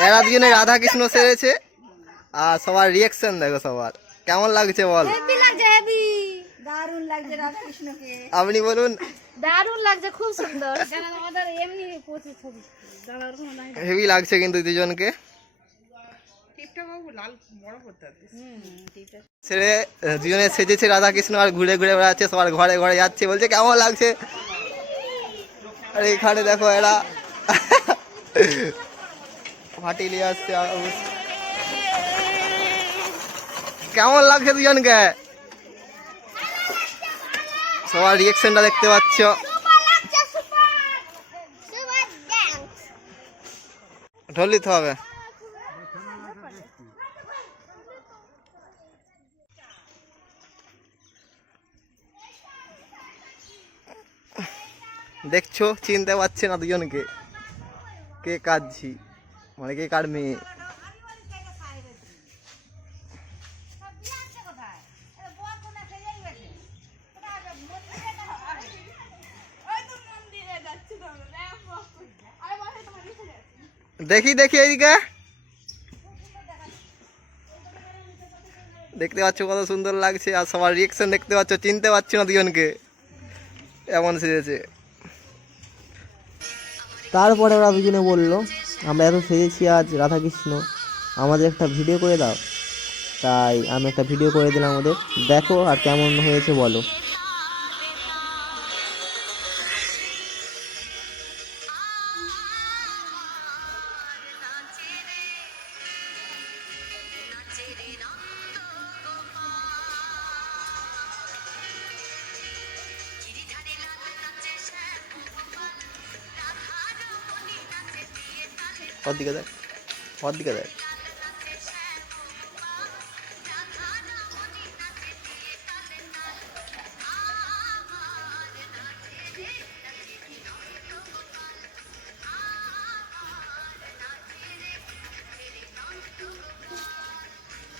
এরা দুজনে রাধা কৃষ্ণ সেরেছে। আর সবার রিয়েকশন দেখো সবার। কেমন লাগছে বল? হেভি লাগছে হেভি দারুণ লাগছে রাধাকৃষ্ণকে আপনি বলুন। দারুণ লাগছে খুব সুন্দর। আমাদের এমনি প্রচুর ছবি। জানার কোনো নাই। হেভি লাগছে কিন্তু দুজনকে। ছেড়ে দুজনে সেজেছে রাধা কৃষ্ণ আর ঘুরে ঘুরে বেড়াচ্ছে সবার ঘরে ঘরে যাচ্ছে। বলছে কেমন লাগছে? আর এখানে দেখো এরা। ফাটি নিয়ে আসছে কেমন লাগছে দুজনকে? সবার রিয়েকশনটা দেখতে পাচ্ছ। ঢোল দিতে হবে। দেখছ? চিনতে পারছে না দুজনকে। কে কার কে কার মেয়ে। দেখি দেখি এইদিকে। দেখতে পাচ্ছ কত সুন্দর লাগছে, আর সবার রিয়েকশন দেখতে পাচ্ছ, চিনতে পারছি না দুজনকে। এমন সেজেছে। তারপরে ওরা দুজনে বলল আমরা এত সেজেছি আজ রাধাকৃষ্ণ, আমাদের একটা ভিডিও করে দাও। তাই আমি একটা ভিডিও করে দিলাম ওদের। দেখো আর কেমন হয়েছে বলো। ওর দিকে দেখ ওর দিকে দেখ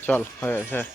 চল হয়ে হ্যাঁ